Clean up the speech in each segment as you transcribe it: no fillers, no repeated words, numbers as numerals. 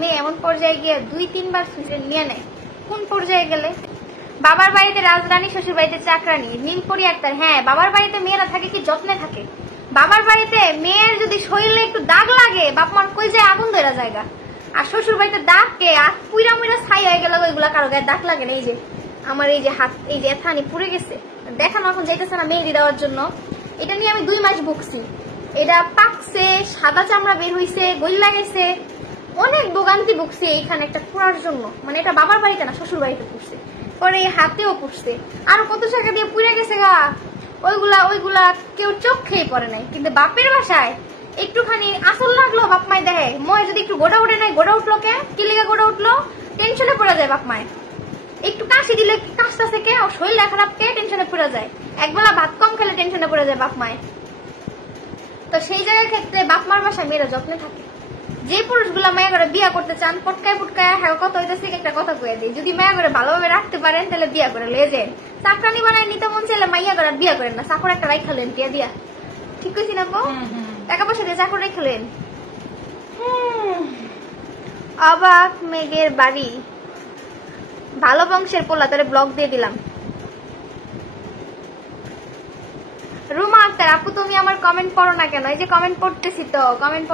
মেয়ে এমন পর্যায়ে গিয়ে 2-3 বার সুইসাইড নিয়ে নেয়, কোন পর্যায়ে গেলে? বাবার বাড়িতে রাজরানী, শ্বশুর বাড়িতে চাকরানি, নীলপরি আক্তার। হ্যাঁ, বাবার বাড়িতে মেয়েরা থাকে কি যত্নে থাকে। বাবার বাড়িতে মেয়ের যদি শরীরে একটু দাগ লাগে বাপ মার কই যায় আগুন ধরা জায়গা। আর শ্বশুর বাড়িতে দাগ কে পুইরা মুইরা ছাই হয়ে গেল, ওইগুলা কারো গায়ে দাগ লাগে না। এই যে আমার এই যে হাত, এই যে এথানি পুড়ে গেছে, দেখানো এখন যাইতেছে না মেহেদি দেওয়ার জন্য। এটা নিয়ে আমি 2 মাস ভুগছি। এটা পাকছে, সাদা চামড়া বের হইছে, গইলা গেছে, অনেক ভোগান্তি ভুগছি এইখানে একটা পুরার জন্য। মানে এটা বাবার বাড়িতে না, শ্বশুর বাড়িতে পুড়ছে, পরে এই হাতেও পুড়ছে, আর কত টাকা দিয়ে পুড়ে গেছে গা। ওইগুলা কেউ চোখ খেয়ে পড়ে নাই। কিন্তু বাপের বাসায় একটুখানি আসল লাগলো বাপ মায় দেয়, ময় যদি একটু গোড়া উঠে নাই, গোড়া উঠলো কে, কি লেগে গোড়া উঠলো, টেনশনে পড়ে যায় বাপ মায়। একটু কাশি দিলে কাশটাছে কে, শরীর খারাপ কে, টেনশনে পড়ে যায়। একবেলা ভাত কম খেলে টেনশনে পড়ে যায় বাপ মায়। তো সেই জায়গার ক্ষেত্রে বাপ মার বাসায় মেয়েরা যত্নে থাকে। যে পুরুষগুলা মায়া করে বিয়া করতে চান, পটকায় পুটকায় হ্যাঁ কত হইতেছে একটা কথা কয়ে দিই, যদি মায়া করে ভালোভাবে রাখতে পারেন তাহলে বিয়া করে লয়ে যান। চাকরানি বানায় নিতে মন চাইলে মাইয়া করে বিয়া করেন না, চাকর একটা রাই খেলেন টিয়া দিয়া। ঠিক কইছি না বউ? টাকা পয়সা দিয়ে চাকর রাই খেলেন। অবাক মেঘের বাড়ি, ভালো বংশের পোলা, তাহলে ব্লগ দিয়ে দিলাম। রুমা আক্তার আপু তুমি আমার কমেন্ট পড়ো না কেন? এই যে কমেন্ট পড়তেছি তো, কমেন্ট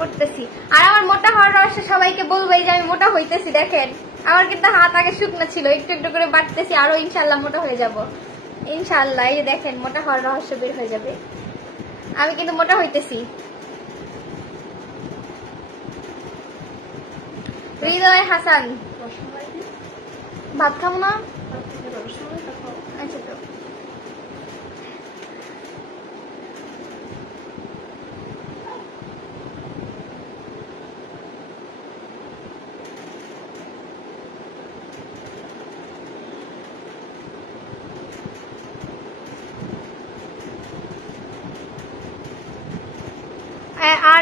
পড়তেছি। আর আমার মোটা হওয়ার রহস্য সবাইকে বলবো, এই যে আমি মোটা হইতেছি দেখেন। আমার কিন্তু হাত আগে শুকনো ছিল, একটু একটু করে বাড়তেছি, আরো ইনশাল্লাহ মোটা হয়ে যাব ইনশাল্লাহ। এই যে দেখেন মোটা হওয়ার রহস্য বের হয়ে যাবে, আমি কিন্তু মোটা হইতেছি। হৃদয় হাসান ভাত খাবো না? আচ্ছা তো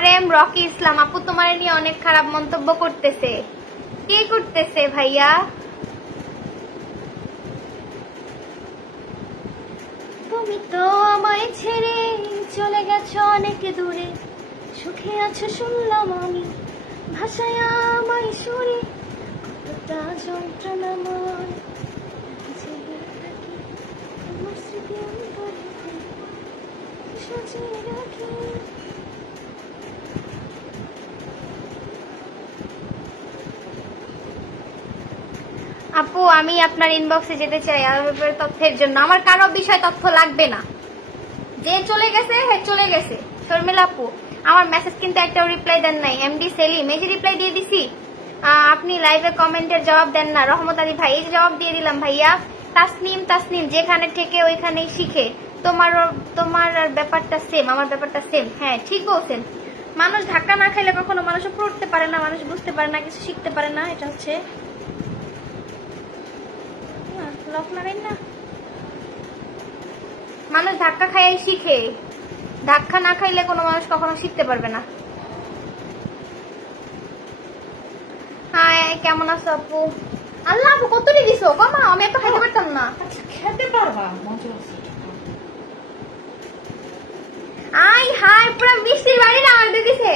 RM রকি ইসলাম আপু তোমার নিয়ে অনেক খারাপ মন্তব্য করতেছে। কে করতেছে ভাইয়া? তুমি তো আমায় ছেড়ে চলে গেছো অনেক দূরে, সুখে আছো শুনলাম আমি, ভাষায় আমায় সুরে কতটা যন্ত্রণাময়, তোমার স্মৃতি সাজিয়ে রাখি। আপু আমি আপনার ইনবক্সে যেতে চাই আর তথ্যের জন্য। আমার কারো বিষয় তথ্য লাগবে না, যে চলে গেছে হে চলে গেছে। শর্মিলা আপু আমার মেসেজ কিন্তু একটাও রিপ্লাই দেন নাই। এমডি সেলিম এই যে রিপ্লাই দিয়ে দিছি, আপনি লাইভে কমেন্টের জবাব দেন না। রহমত আলী ভাই এই যে জবাব দিয়ে দিলাম ভাইয়া। তাসনিম যেখানে থেকে ওইখানেই শিখে, তোমার আর ব্যাপারটা সেম, আমার ব্যাপারটা সেম। হ্যাঁ ঠিক বলছেন, মানুষ ধাক্কা না খাইলে কখনো মানুষ পড়তে পারে না, মানুষ বুঝতে পারে না, কিছু শিখতে পারে না। এটা হচ্ছে মানুষ ধাক্কা খাইয়াই শিখে, ধাক্কা না খাইলে কোনো মানুষ কখনো শিখতে পারবে না। হ্যাঁ কেমন আছো আপু? আল্লাহ আপু কত দিছো কমাও, আমি এত খাইতে পারতাম না। খেতে পারবা আই হাই পুরো মিষ্টির বাড়ি না আমার দিছে।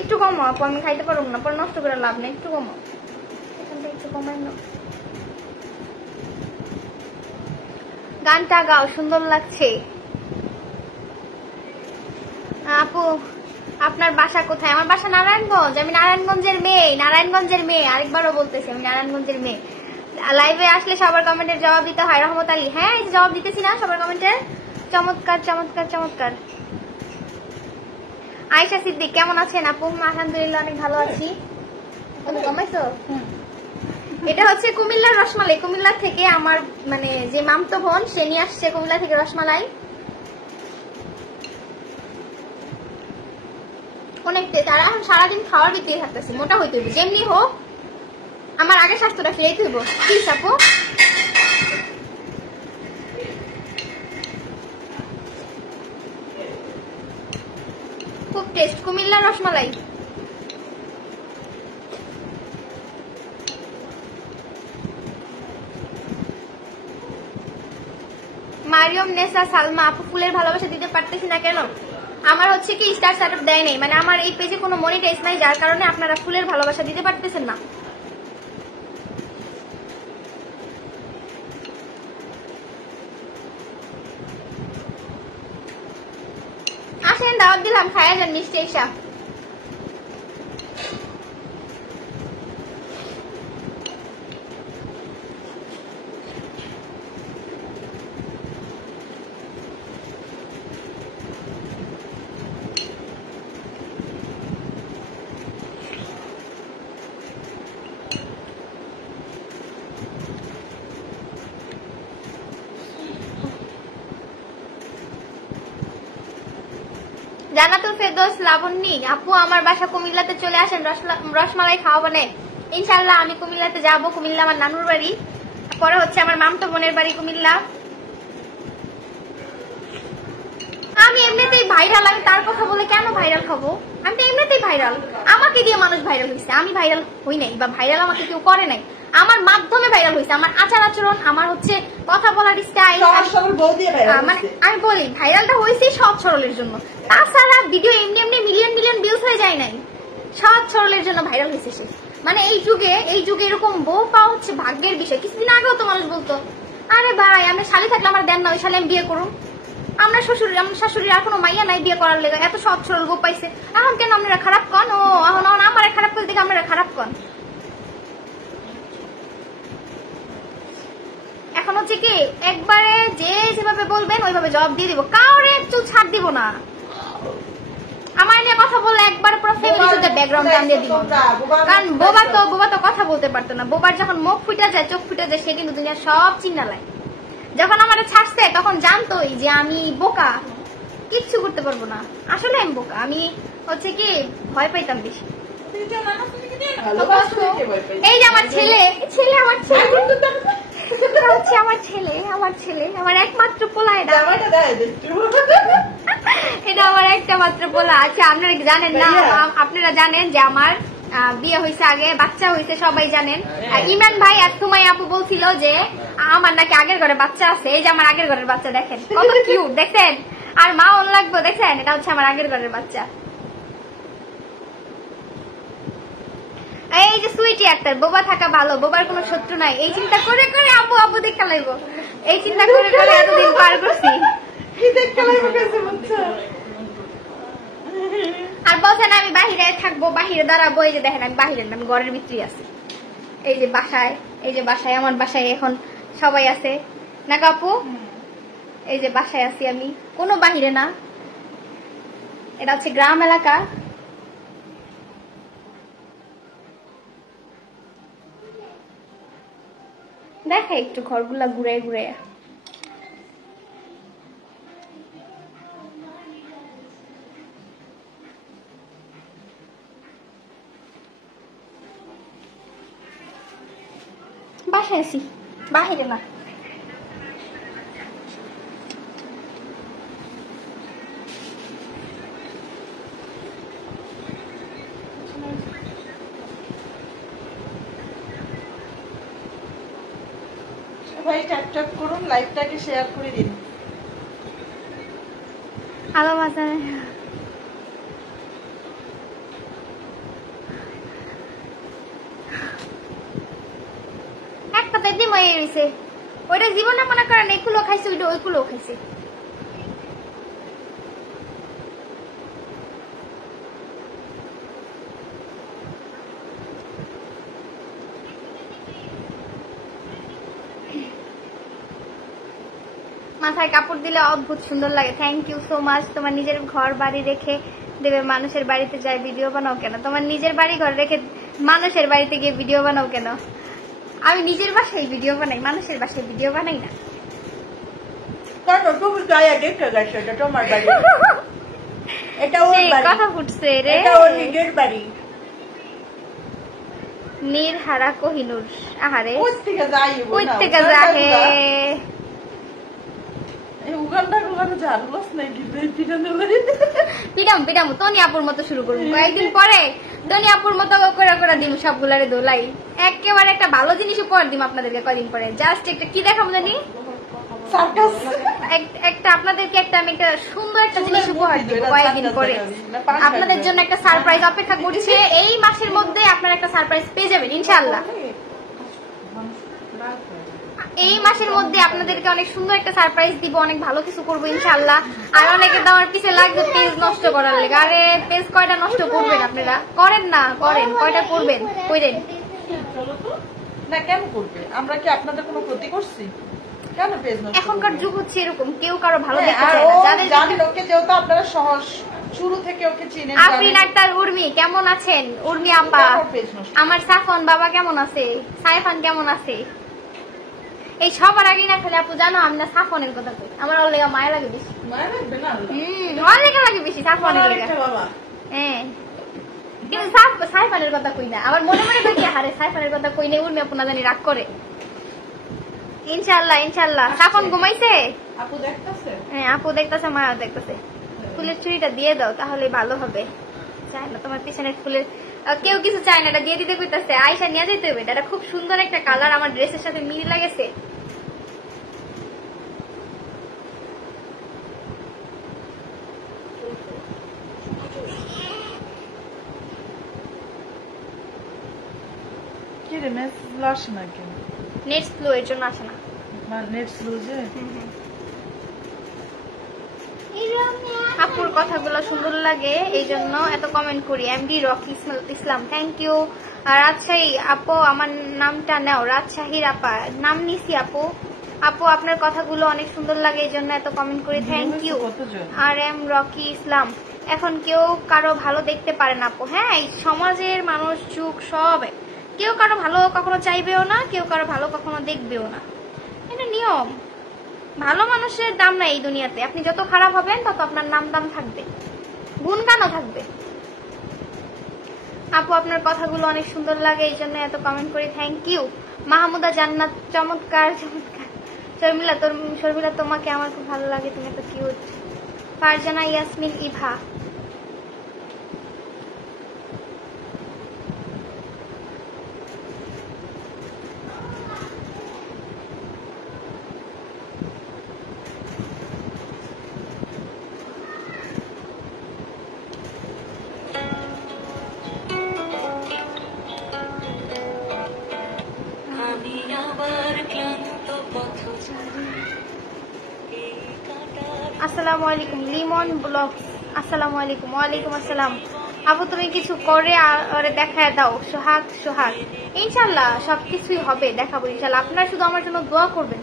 একটু কমাও আপু, আমি খাইতে পারবো না, পরে নষ্ট করে লাভ নেই। একটু কমাও, এখান থেকে একটু কমাই নাও। গানটা গাও, সুন্দর লাগছে। আপু আপনার বাসা কোথায়? আমার বাসা নারায়ণগঞ্জ। আমি নারায়ণগঞ্জের মেয়ে, আরেকবারও বলতেছি আমি নারায়ণগঞ্জের মেয়ে। লাইভে আসলে সবার কমেন্টের জবাব দিতে হয়। রহমত আলী হ্যাঁ জবাব দিতেছি না সবার কমেন্টের। চমৎকার চমৎকার চমৎকার। আয়েশা সিদ্দিক কেমন আছেন আপু? আলহামদুলিল্লাহ অনেক ভালো আছি। কমাইছো? এটা হচ্ছে কুমিল্লার রসমালাই। কুমিল্লা থেকে আমার মানে যে মামতো বোন সে নিয়ে আসছে কুমিল্লা থেকে রসমালাই। অনেক তারা এখন সারাদিন খাওয়ার দিতে থাকতেছি, মোটা হইতে হইব যেমনি হোক। আমার আগে স্বাস্থ্যটা ফিরাইতে হইব। প্লিজ আপু খুব টেস্ট কুমিল্লার রসমালাই। মারিয়ম নেসা সালমা আপু ফুলের ভালোবাসা দিতে পারতেছি না কেন? আমার হচ্ছে কি স্টার সেটআপ দেয় নাই, মানে আমার এই পেজে কোনো মনিটাইজ নাই, যার কারণে আপনারা ফুলের ভালোবাসা দিতে পারতেছেন না। আসেন, দাওয়াত দিলাম, খায়া যান মিষ্টি এসা। জান্নাতুল ফেরদৌস লাবণ্যী আপু, আমার বাসা কুমিল্লাতে, চলে আসেন, রসমালাই খাওয়াবো। ইনশাল্লাহ আমি কুমিল্লাতে যাব। কুমিল্লা আমার নানুর বাড়ি, পরে হচ্ছে আমার মামতো বোনের বাড়ি কুমিল্লা। আমি এমনিতেই ভাইরাল, আমি তার কথা বলে কেন ভাইরাল হবো? আমি তো এমনিতেই ভাইরাল, আমাকে দিয়ে মানুষ ভাইরাল হয়েছে, আমি ভাইরাল হই নাই, বা ভাইরাল আমাকে কেউ করে নাই, আমার মাধ্যমে ভাইরাল হয়েছে। আমার আচার আচরণ, আমার হচ্ছে কথা বলার স্টাইল, মানে আমি বলি ভাইরালটা হয়েছে সৎ সরলের জন্য। তাছাড়া ভিডিও এমনি এমনি মিলিয়ন মিলিয়ন ভিউজ হয়ে যায় নাই, সৎ সরলের জন্য ভাইরাল হয়েছে সে। মানে এই যুগে এরকম বউ পাওয়া হচ্ছে ভাগ্যের বিষয়। কিছুদিন আগেও তো মানুষ বলতো, আরে ভাই আমি শালি থাকলে আমার দেন না, ওই শালি আমি বিয়ে করুন। আমরা শাশুড়ির আর কোনো মাইয়া নাই বিয়ে করার লেগে, এত সৎ সরল বউ পাইছে, এখন কেন আপনারা খারাপ কন? ও এখন আমার খারাপ করে দিকে আপনারা খারাপ কন। এখন হচ্ছে কি একবারে যেভাবে বলবেন ওইভাবে জবাব দিয়ে দিব, কাউরে একটু ছাড় দিব না। আমার নিয়ে কথা বললে একবার পুরো ফ্যামিলি সাথে ব্যাকগ্রাউন্ড টান দিয়ে দিব, কারণ বোবা তো কথা বলতে পারতো না। বোবার যখন মুখ ফুটে যায়, চোখ ফুটে যায়, সে কিন্তু দুনিয়া সব চিন্নালায়। যখন আমার ছাড়ছে তখন জানতোই যে আমি বোকা, কিচ্ছু করতে পারবো না। আসলে আমি বোকা, আমি হচ্ছে কি ভয় পাইতাম বেশি। এই যে আমার ছেলে আমার একমাত্র পোলা, এটা আমার একটা মাত্র পোলা। আচ্ছা আপনারা জানেন না, আপনারা জানেন যে আমার বিয়ে হয়েছে, আগে বাচ্চা হয়েছে, সবাই জানেন। ইমরান ভাই আর সুমাই আপু বলছিল যে আমার নাকি আগের ঘরে বাচ্চা আছে। এই যে আমার আগের ঘরের বাচ্চা, দেখেন কত কিউট, দেখছেন? আর মা অন লাগবে, দেখছেন? এটা হচ্ছে আমার আগের ঘরের বাচ্চা। এই যে সুইটি আক্তার, বোবা থাকা ভালো, বোবার কোনো শত্রু নাই, এই চিন্তা করে করে আব্বু দেখা লাগবো, এই চিন্তা করে করে এতদিন পার করছি। আর বলছেন আমি বাহিরে থাকবো, বাহিরে দাঁড়াবো, এই যে দেখেন আমি বাহিরে, আমি ঘরের ভিতরে আছি। এই যে বাসায় আমার বাসায় এখন সবাই আছে না কাপু, এই যে বাসায় আছি আমি, কোনো বাহিরে না। এটা হচ্ছে গ্রাম এলাকা। দেখে একটু ঘরগুলা ঘুরে ঘুরে। বাসায় আছি, বাহিরে না। সবাই ট্যাপ করুন, লাইভটাকে শেয়ার করে দিন। আলো বাজারে একটা দিদি ময়ে রয়েছে, ওইটা জীবনে মনে করেন এইগুলো খাইছে, ওইগুলো খাইছে। মাথায় কাপড় দিলে অদ্ভুত সুন্দর লাগে। Thank you so much. তোমার নিজের ঘর বাড়ি রেখে দেবে মানুষের বাড়িতে যাই ভিডিও বানাও কেন? তোমার নিজের বাড়ি ঘর রেখে মানুষের বাড়িতে গিয়ে ভিডিও বানাও কেন? আমি নিজের বাসায় ভিডিও বানাই, মানুষের বাসায় ভিডিও বানাই না। কথা ফুটছে রে, নির্হারা কোহিনুর। আহারে কই থেকে যাহে পিটাম তনিয়াপুর মতো শুরু করবো কয়েকদিন পরে, তনিয়াপুর মতো করে দিম সবগুলারে দোলাই। একেবারে একটা ভালো জিনিস উপহার দিম আপনাদেরকে কয়েকদিন পরে। জাস্ট একটা কি দেখাবো জানি, সার্কাস একটা আপনাদেরকে আমি একটা সুন্দর একটা জিনিস উপহার দেবো কয়েকদিন পরে। আপনাদের জন্য একটা সারপ্রাইজ অপেক্ষা করছে। এই মাসের মধ্যে আপনারা একটা সারপ্রাইজ পেয়ে যাবেন ইনশাআল্লাহ। এই মাসের মধ্যে আপনাদেরকে অনেক সুন্দর একটা সারপ্রাইজ দিব, অনেক ভালো কিছু করবো ইনশাআল্লাহ। আর অনেকে দেওয়ার পিছে লাগবে পেজ নষ্ট করার লেগে। আরে পেজ কয়টা নষ্ট করবেন আপনারা? করেন না, করেন কয়টা করবেন? কইরেন না কেন করবে? আমরা কি আপনাদের কোনো ক্ষতি করছি? কেন পেজ নষ্ট? এখনকার যুগ হচ্ছে এরকম, কেউ কারো ভালো দেখতে আর চায় ও না। যাদের জানেন ওকে, যেহেতু আপনারা সহজ শুরু থেকে ওকে চিনেন। আফরিন আক্তার উর্মি কেমন আছেন? উর্মি আপা, আমার সাফন বাবা কেমন আছে? সাইফান কেমন আছে? এই সবার আগে না খালি আপু জানো আমি না সাফনের কথা কই, আমার ওর লেগে মায়া লাগে বেশি। মায়া লাগবে না? ওর লেগে লাগে বেশি সাফনের লেগে। হ্যাঁ কিন্তু সাইফানের কথা কই না, আমার মনে মনে কই কি হারে সাইফানের কথা কই না, উর্মি আপু না জানি রাগ করে। ইনশাআল্লাহ ইনশাআল্লাহ। সাফন ঘুমাইছে? আপু দেখতেছে? হ্যাঁ আপু দেখতেছে, মায়া দেখতেছে। ফুলের চুড়িটা দিয়ে দাও তাহলে ভালো হবে। চাই না তোমার পিছনের ফুলের কেউ কিছু চায় না, এটা দিয়ে দিতে কইতাছে। আয়শা নিয়ে যেতে হবে, এটা খুব সুন্দর একটা কালার, আমার ড্রেসের সাথে মিল লাগেছে। কি রে মেসেজ আসে না কেন? নেট স্লো এর জন্য আসে না। নেট স্লো যে। আপুর কথাগুলো সুন্দর লাগে এই জন্য এত কমেন্ট করি। MD Rocky Islam thank you. Rajshahi আপু আমার নামটা নাও। রাজশাহীর আপা নাম নিছি আপু। আপু আপনার কথাগুলো অনেক সুন্দর লাগে এই জন্য এত কমেন্ট করি, থ্যাংক ইউ। আর এম রকি ইসলাম এখন কেউ কারো ভালো দেখতে পারে না আপু। হ্যাঁ এই সমাজের মানুষ যুগ সব, কেউ কারো ভালো কখনো চাইবেও না, কেউ কারো ভালো কখনো দেখবেও না, এটা নিয়ম। ভালো মানুষের দাম নাই এই দুনিয়াতে। আপনি যত খারাপ হবেন তত আপনার নাম দাম থাকবে, গুণগানও থাকবে। আপু আপনার কথাগুলো অনেক সুন্দর লাগে এই জন্য এত কমেন্ট করি, থ্যাংক ইউ। মাহমুদা জান্নাত চমৎকার চমৎকার। শর্মিলা তোমাকে আমার খুব ভালো লাগে, তুমি এত কিউট। ফারজানা ইয়াসমিন ইভা আসসালামু আলাইকুম। লিমন ব্লগ আসসালামু আলাইকুম। ওয়ালাইকুম আসসালাম। আপু তুমি কিছু করে দেখায় দাও। সোহাগ সোহাগ ইনশাল্লাহ সবকিছুই হবে, দেখাবো ইনশাল্লাহ। আপনারা শুধু আমার জন্য দোয়া করবেন।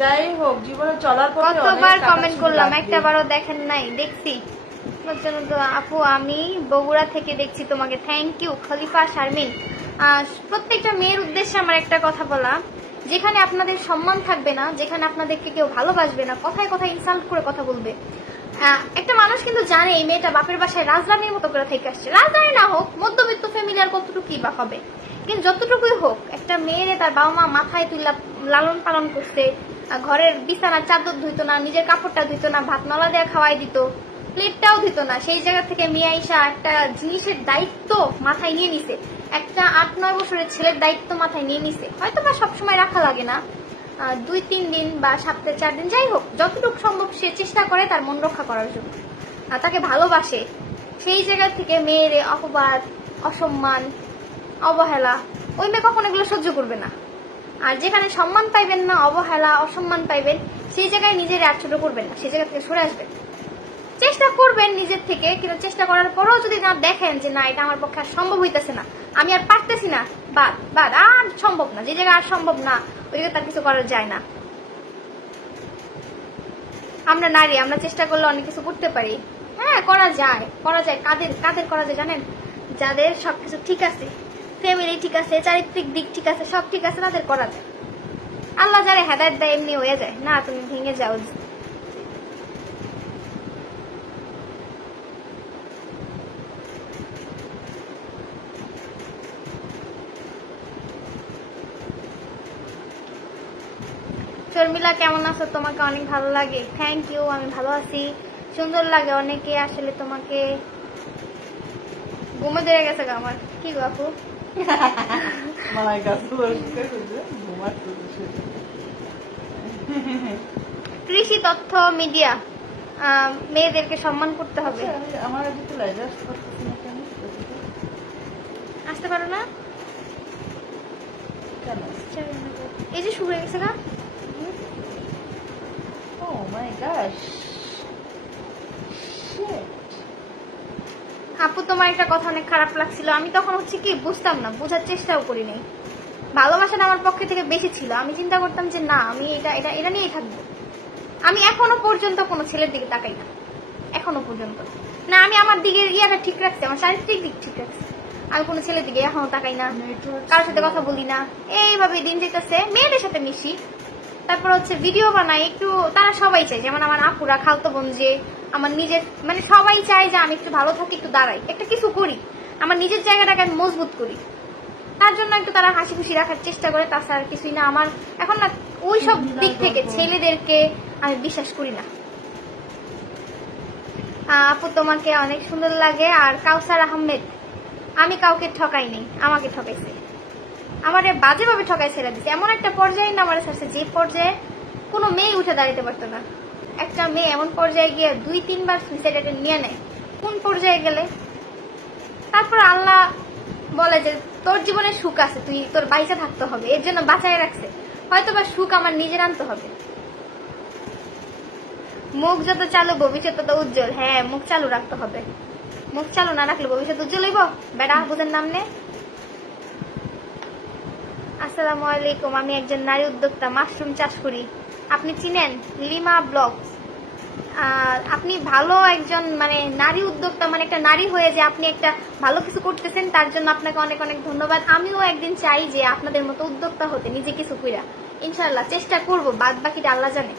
যাই হোক জীবনে চলার পথে কতবার কমেন্ট করলাম, একটা বারও দেখেন নাই? দেখছি আপনার জন্য দোয়া। আপু আমি বগুড়া থেকে দেখছি তোমাকে, থ্যাংক ইউ। খলিফা শারমিন প্রত্যেকটা মেয়ের উদ্দেশ্যে আমার একটা কথা বলা, যেখানে আপনাদের সম্মান থাকবে না, যেখানে আপনাদেরকে কেউ ভালোবাসবে না, কথায় কথায় ইনসাল্ট করে কথা বলবে। একটা মানুষ কিন্তু জানে এই মেয়েটা বাপের বাসায় রাজধানীর মতো করে থেকে আসছে। রাজধানী না হোক, মধ্যবিত্ত ফ্যামিলি আর কতটুকুই বা হবে, কিন্তু যতটুকুই হোক একটা মেয়েরে তার বাবা মা মাথায় তুলে লালন পালন করছে, ঘরের বিছানার চাদর ধুইতো না, নিজের কাপড়টা ধুইতো না, ভাত নলা দিয়ে খাওয়াই দিত, প্লেটটাও দিত না। সেই জায়গা থেকে মেয়ে আইসা একটা জিনিসের দায়িত্ব মাথায় নিয়ে নিছে, একটা 8-9 বছরের ছেলের দায়িত্ব মাথায় নিয়ে নিছে। হয়তো বা সবসময় রাখা লাগে না, 2-3 দিন বা সপ্তাহে 4 দিন, যাই হোক যতটুকু সম্ভব সে চেষ্টা করে তার মন রক্ষা করার জন্য, তাকে ভালোবাসে। সেই জায়গা থেকে মেয়ের অপবাদ, অসম্মান, অবহেলা, ওই মেয়ে কখনো এগুলো সহ্য করবে না। আর যেখানে সম্মান পাইবেন না, অবহেলা অসম্মান পাইবেন, সেই জায়গায় নিজের আর ছোট করবেন না, সেই জায়গা থেকে সরে আসবেন। চেষ্টা করবেন নিজের থেকে, কিন্তু চেষ্টা করার পরেও যদি না দেখেন যে না এটা আমার পক্ষে আর সম্ভব হইতেছে না, আমি আর পারতেছি না, বাদ আর সম্ভব না, যে জায়গায় আর সম্ভব না ওই জায়গায় তার কিছু করা যায় না। আমরা নারী, আমরা চেষ্টা করলে অনেক কিছু করতে পারি। হ্যাঁ করা যায়। কাদের করা যায় জানেন? যাদের সবকিছু ঠিক আছে, ফ্যামিলি ঠিক আছে, চারিত্রিক দিক ঠিক আছে, সব ঠিক আছে, তাদের করা যায়। আল্লাহ যারা হেদায়েত দেয় এমনি হয়ে যায় না, তুমি ভেঙে যাও। শর্মিলা কেমন আছো? তোমাকে অনেক ভালো লাগে, থ্যাংক ইউ। আমি ভালো আছি, সুন্দর লাগে অনেকে। আসলে তোমাকে ঘুমে ধরে গেছে আমার, কি গো আপু? কৃষি তথ্য মিডিয়া মেয়েদেরকে সম্মান করতে হবে। আমার আগে তো লাইভে আসতে পারতেছি না কেন? আসতে পারো না? কেন? এই যে শুরু হয়ে গেছে না? ও মাই গশ, আপু তোমার একটা কথা অনেক খারাপ লাগছিল। আমি তখন হচ্ছে কি বুঝতাম না, বোঝার চেষ্টাও করি নাই। ভালোবাসাটা আমার পক্ষে থেকে বেশি ছিল। আমি চিন্তা করতাম যে না, আমি এটা এটা এটা নিয়েই থাকবো। আমি এখনো পর্যন্ত কোনো ছেলের দিকে তাকাই না, এখনো পর্যন্ত না। আমি আমার দিকে ইয়াটা ঠিক রাখছি, আমার চারিত্রিক দিক ঠিক রাখছি। আমি কোনো ছেলের দিকে এখনো তাকাই না, কারোর সাথে কথা বলি না। এইভাবে দিন যেতেছে, মেয়েদের সাথে মিশি, তারপর হচ্ছে ভিডিও বানাই একটু। তারা সবাই চায়, যেমন আমার আপুরা, খালতো বোন, যে আমার নিজের মানে সবাই চায় যে আমি একটু ভালো থাকি, একটু দাঁড়াই, একটা কিছু করি, আমার নিজের জায়গাটাকে আমি মজবুত করি। তার জন্য একটু তারা হাসি খুশি রাখার চেষ্টা করে, তাছাড়া কিছুই না। আমার এখন না ওই সব দিক থেকে ছেলেদেরকে আমি বিশ্বাস করি না। আপু তোমাকে অনেক সুন্দর লাগে। আর কাউসার আহমেদ, আমি কাউকে ঠকাইনি, আমাকে ঠকাইছে। আমারে বাজেভাবে ঠকাই ছেড়ে দিচ্ছে। এমন একটা পর্যায়ে না আমার সাথে, যে পর্যায়ে কোনো মেয়ে উঠে দাঁড়াতে পারতো না। একটা মেয়ে এমন পর্যায়ে গিয়ে 2-3 বার সুইসাইড অ্যাটেম্প নিয়ে নেয়। কোন পর্যায়ে গেলে তারপর আল্লাহ বলে যে তোর জীবনে সুখ আছে, তুই তোর বাইসে থাকতে হবে, এর জন্য বাঁচায় রাখছে। হয়তো বা সুখ আমার নিজের আনতে হবে। মুখ যত চালু ভবিষ্যৎ তত উজ্জ্বল। হ্যাঁ, মুখ চালু রাখতে হবে। মুখ চালু না রাখলে ভবিষ্যৎ উজ্জ্বল হইব? বেড়া বুঝেন নামনে। আসসালামু আলাইকুম, আমি একজন নারী উদ্যোক্তা, মাশরুম চাষ করি। আপনি চিনেন লিমা ব্লগস? আপনি ভালো একজন মানে নারী উদ্যোক্তা, মানে একটা নারী হয়ে যে আপনি একটা ভালো কিছু করতেছেন, তার জন্য আপনাকে অনেক অনেক ধন্যবাদ। আমিও একদিন চাই যে আপনাদের মতো উদ্যোক্তা হতে, নিজে কিছু কইরা। ইনশাআল্লাহ চেষ্টা করব, বাদ বাকিটা আল্লাহ জানে।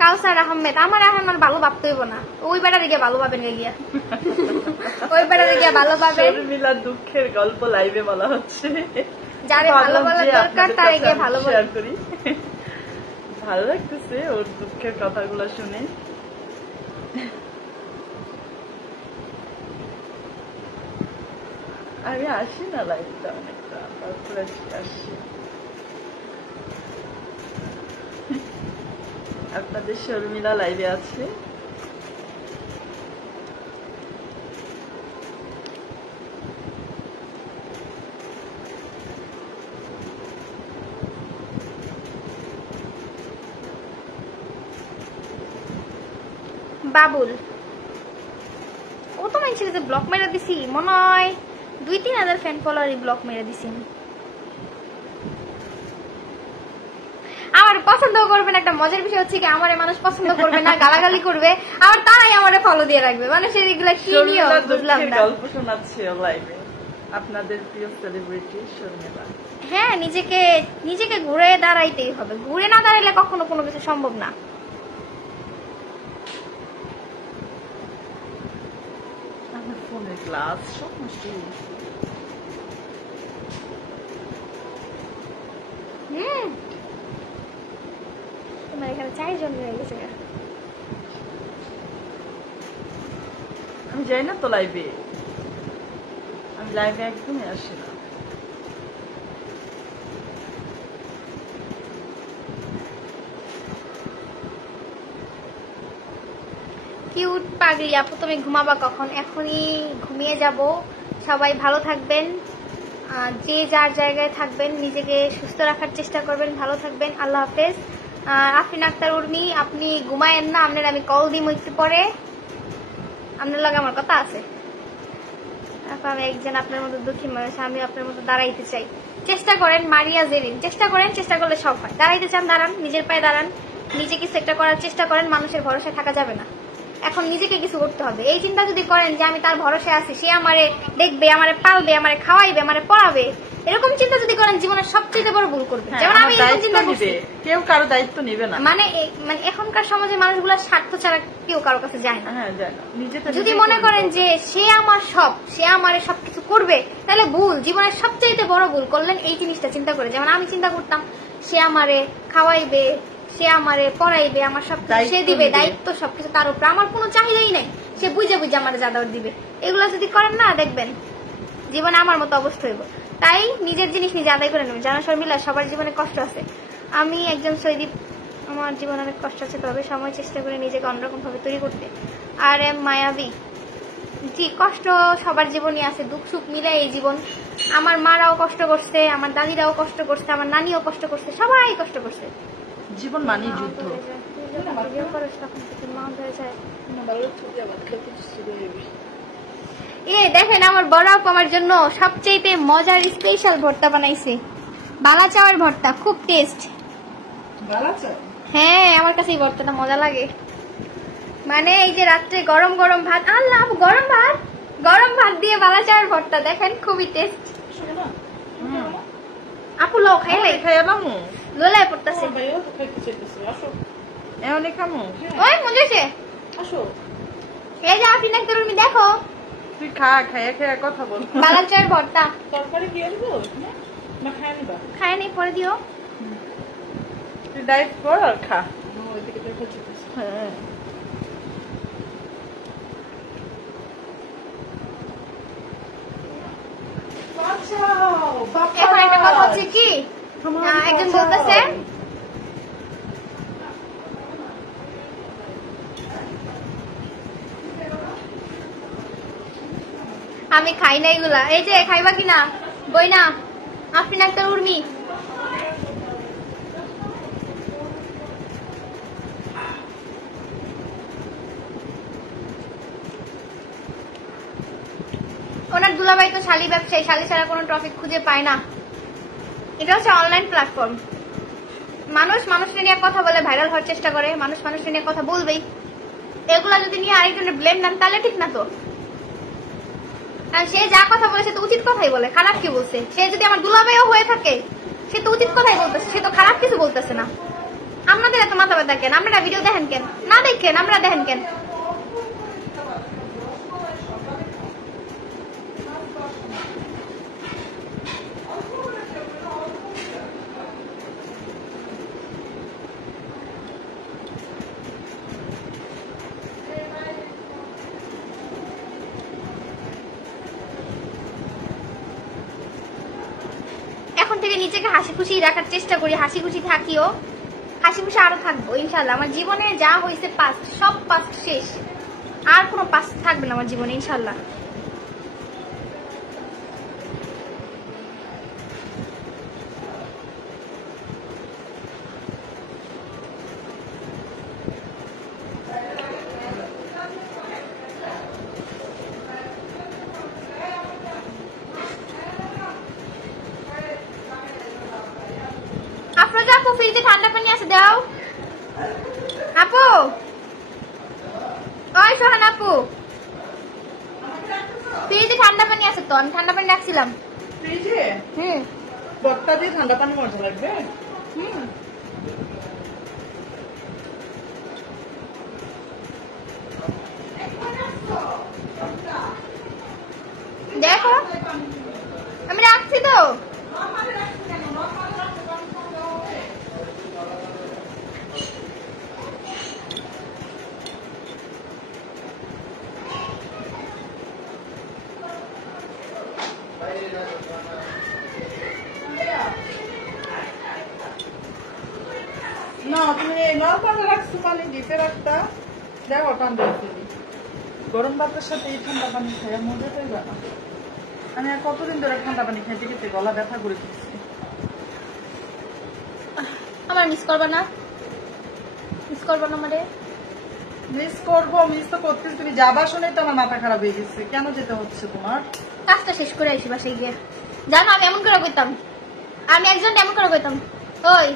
কাউসার আহমেদ, আমার এখন আর ভালো ভাবতে হইব না। ওই বেড়ারে গিয়ে ভালো পাবেন গিয়া, ওই বেড়ারে গিয়ে ভালো পাবেন। শর্মিলা দুঃখের গল্প লাইভে বলা হচ্ছে, যারে ভালো বলার দরকার তারে গিয়ে ভালো শেয়ার করি। ভালো লাগতেছে ওর দুঃখের কথাগুলো শুনে। আমি আসি না লাইভটা অনেকটা, তারপরে আসি। আপনাদের শর্মিলা লাইভে আছে। বাবুল, ও তো মানছিল যে ব্লক মেরে দিছি, মনে হয় 2-3 হাজার ফ্যান ফলোয়ারই ব্লক মেরে দিছি। আমার পছন্দ করবেন, একটা মজার বিষয় হচ্ছে কি আমারে মানুষ পছন্দ করবে না, গালাগালি করবে, আবার তারাই আমারে ফলো দিয়ে রাখবে। মানুষের এগুলা কি নিয়ম বুঝলাম না। গল্প শোনাচ্ছে লাইভে আপনাদের প্রিয় সেলিব্রিটি শর্মিলা। হ্যাঁ, নিজেকে ঘুরে দাঁড়াইতেই হবে, ঘুরে না দাঁড়াইলে কখনো কোনো কিছু সম্ভব না। আমার ফোনের গ্লাস সব নষ্ট হয়ে গেছে। তোমার এখানে 4 জন হয়ে গেছে। আমি যাই না তো লাইভে, আমি লাইভে একদমই আসি না। কিউট পাগলি আপু, তুমি ঘুমাবা কখন? এখনই ঘুমিয়ে যাব। সবাই ভালো থাকবেন, যে যার জায়গায় থাকবেন, নিজেকে সুস্থ রাখার চেষ্টা করবেন, ভালো থাকবেন। আল্লাহ হাফেজ। আফরিন আক্তার উর্মি, আপনি ঘুমায়েন না, আপনার আমি কল দিই একটু পরে, আপনার লগে আমার কথা আছে। আমি একজন আপনার মতো দুঃখী মানুষ, আমি আপনার মতো দাঁড়াইতে চাই। চেষ্টা করেন। মারিয়া জেরিন, চেষ্টা করেন, চেষ্টা করলে সব হয়। দাঁড়াইতে চান দাঁড়ান, নিজের পায়ে দাঁড়ান, নিজে কিছু একটা করার চেষ্টা করেন। মানুষের ভরসায় থাকা যাবে না, এখন নিজেকে কিছু করতে হবে। এই চিন্তা যদি করেন যে আমি তার ভরসায় আছি, সে আমারে দেখবে, আমারে পালবে, আমারে খাওয়াইবে, আমারে পড়াবে, এরকম চিন্তা যদি করেন জীবনের সবচেয়ে বড় ভুল করবে। যেমন আমি এরকম চিন্তা করছি, কেউ কারো দায়িত্ব নেবে না। মানে এখনকার সমাজে মানুষগুলো স্বার্থ ছাড়া কেউ কারো কাছে যায় না। হ্যাঁ, যায় না। যদি মনে করেন যে সে আমার সব, সে আমারে সবকিছু করবে, তাহলে ভুল, জীবনের সবচেয়ে বড় ভুল করলেন এই জিনিসটা চিন্তা করে। যেমন আমি চিন্তা করতাম সে আমারে খাওয়াইবে, সে আমারে পড়াইবে, আমার সবকিছু সে দিবে, দায়িত্ব সবকিছু তার উপর, আমার কোনো চাহিদাই নাই, সে বুঝে বুঝে আমার যা দেওয়ার দিবে। এগুলো যদি করেন না, দেখবেন জীবনে আমার মতো অবস্থা হইব। তাই নিজের জিনিস নিজে আদায় করে নেবে। জানা শর্মিলা, সবার জীবনে কষ্ট আছে। আমি একজন সৈদীপ, আমার জীবনে অনেক কষ্ট আছে, তবে সময় চেষ্টা করে নিজেকে অন্যরকম ভাবে তৈরি করতে। আর এম মায়াবী, জি কষ্ট সবার জীবনই আছে, দুঃখ সুখ মিলে এই জীবন। আমার মারাও কষ্ট করছে, আমার দাদিরাও কষ্ট করছে, আমার নানিও কষ্ট করছে, সবাই কষ্ট করছে। জীবন মানি যুদ্ধ। দেখেন আমার বড় আপু আমার জন্য সবচেয়ে মজার স্পেশাল ভর্তা বানাইছে, বালা চাওয়ার ভর্তা, খুব টেস্ট। হ্যাঁ আমার কাছে এই ভর্তাটা মজা লাগে। মানে এই যে রাত্রে গরম গরম ভাত, আল্লাহ গরম ভাত দিয়ে বালা চাওয়ার ভর্তা, দেখেন খুবই টেস্ট। আপু লো খাইলে লোলায় পড়তেছে। ওই মজেছে এই যে আপনি নাকি তুমি দেখো, তুই খা, খাইয়া খাইয়া কথা বল। বালা চাওয়ার ভর্তা তরকারি কি আনবো না খায় নিবা? খায় নেই, পরে দিও। তুই ডাইট কর আর খা। হ্যাঁ এখন একটা কথা হচ্ছে কি, একজন বলতেছে আমি খাই না এগুলা। এই যে খাইবা কিনা বই না আপনি একটা উর্মি। ওনার দুলাভাই তো শালি ব্যবসায়ী, শালি ছাড়া কোনো টপিক খুঁজে পায় না। এটা হচ্ছে অনলাইন প্ল্যাটফর্ম, মানুষ মানুষের নিয়ে কথা বলে ভাইরাল হওয়ার চেষ্টা করে, মানুষ মানুষের নিয়ে কথা বলবেই। এগুলা যদি নিয়ে আরেকজনের ব্লেম নেন তাহলে ঠিক না তো। আর সে যা কথা বলে সে তো উচিত কথাই বলে, খারাপ কি বলছে? সে যদি আমার দুলাভাইও হয়ে থাকে সে তো উচিত কথাই বলতেছে, সে তো খারাপ কিছু বলতেছে না। আপনাদের এত মাথা ব্যথা কেন? আপনারা ভিডিও দেখেন কেন? না দেখেন, আমরা দেখেন কেন? এখন থেকে নিজেকে হাসি খুশি রাখার চেষ্টা করি, হাসি খুশি থাকিও, হাসি খুশি আরো থাকবো ইনশাল্লাহ। আমার জীবনে যা হয়েছে পাস্ট, সব পাস্ট শেষ, আর কোনো পাস্ট থাকবে না আমার জীবনে ইনশাল্লাহ। আপনার আপু ফ্রিজে ঠান্ডা পানি আছে দাও। আপু, ওই সোহান আপু, ফ্রিজে ঠান্ডা পানি আছে তো, আমি ঠান্ডা পানি রাখছিলাম। ফ্রিজে? হুম। বক্তা দিয়ে ঠান্ডা পানি মজা লাগবে। হুম। দেখো আমি রাখছি তো। না তুমি নর্মাল রাখছো, পানি ডিপে রাখতা, দেখো ঠান্ডা হচ্ছে। গরম ভাতের সাথে এই ঠান্ডা পানি খাইয়া মজা পাইবা না। আমি আর কতদিন ধরে ঠান্ডা পানি খাইতে খেতে গলা ব্যথা করে দিচ্ছি। আমার মিস করবা না? মিস করবা না আমারে? মিস করবো, মিস তো করতেছি। তুমি যাবার শুনে তো আমার মাথা খারাপ হয়ে গেছে। কেন যেতে হচ্ছে তোমার? কাজটা শেষ করে আসি বাসায় গিয়ে। জানো আমি এমন করে কইতাম, আমি একজন এমন করে কইতাম, ওই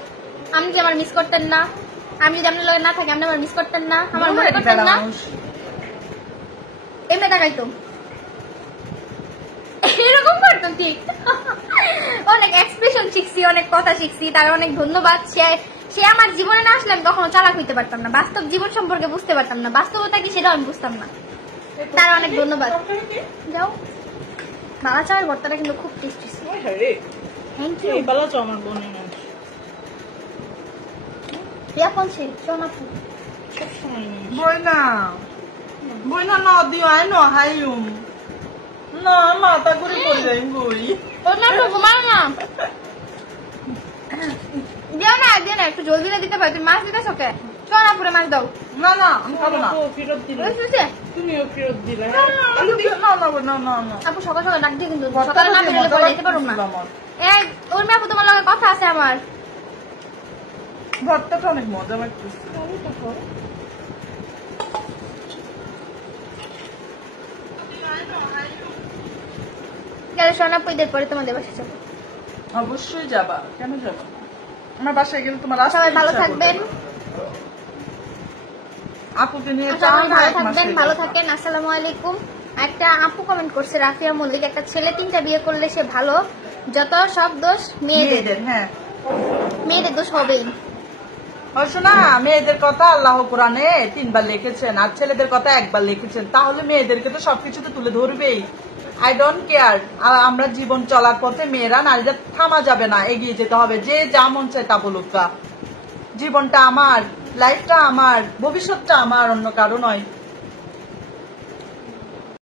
আপনি কি আমার মিস করতেন না? আমি যদি আপনার লগে না থাকি আপনি আমার মিস করতেন না? আমার মনে করতেন না? এমনি দেখাইতো, এরকম করতাম ঠিক। অনেক এক্সপ্রেশন শিখছি, অনেক কথা শিখছি, তার অনেক ধন্যবাদ। সে আমার জীবনে না আসলে আমি কখনো চালাক হইতে পারতাম না, বাস্তব জীবন সম্পর্কে বুঝতে পারতাম না, বাস্তবতা কি সেটাও আমি বুঝতাম না। তার অনেক ধন্যবাদ। যাও, বালা চাওয়ার ভর্তাটা কিন্তু খুব টেস্টি। Thank you. বালা চাও আমার বোনের রিয়া পৌঁছে সোনাপু বই না, বই না, ন দিও আই ন হাইলুম। না মাথা ঘুরে পড়ে যাই বই। ওর নাম তো ঘুমাও না। দিও না একটু জলদি না দিতে পারি, তুমি মাছ দিতেছ ওকে। চল না পুরো মাছ দাও। না না আমি খাবো না। ফেরত দিলে বুঝছে? তুমিও ফেরত দিলে। না না না না আপু সকাল সকাল ডাক দিয়ে কিন্তু সকালে না বেরোলে পরে যেতে পারুম না। এই উর্মি আপু তোমার লগে কথা আছে আমার। ভর্তাটা অনেক মজা লাগতেছে। গেলে সোনাপু ঈদের পরে তোমাদের বাসায় যাবো। অবশ্যই যাবা, কেন যাবা না? আমার বাসায় গেলে তোমার আসতে সবাই ভালো ইচ্ছা করবে থাকবেন। না। আপুকে নিয়ে সবাই ভালো এক মাস থাকবেন, হয়ে ভালো যাবে। থাকেন। আসসালামু আলাইকুম। একটা আপু কমেন্ট করছে রাফিয়া মল্লিক, একটা ছেলে 3টা বিয়ে করলে সে ভালো, যত সব দোষ মেয়েদের। মেয়েদের, হ্যাঁ। মেয়েদের দোষ হবেই। শোনা, মেয়েদের কথা আল্লাহ কোরআনে 3বার লিখেছেন, আর ছেলেদের কথা 1বার লিখেছেন। তাহলে মেয়েদেরকে তো সবকিছুতে তুলে ধরবেই। I don't care. আমরা জীবন চলার পথে মেয়েরা, নারীরা থামা যাবে না, এগিয়ে যেতে হবে। যে যা মন চায় তা বলুক। জীবনটা আমার, লাইফটা আমার, ভবিষ্যৎটা আমার, অন্য কারো নয়।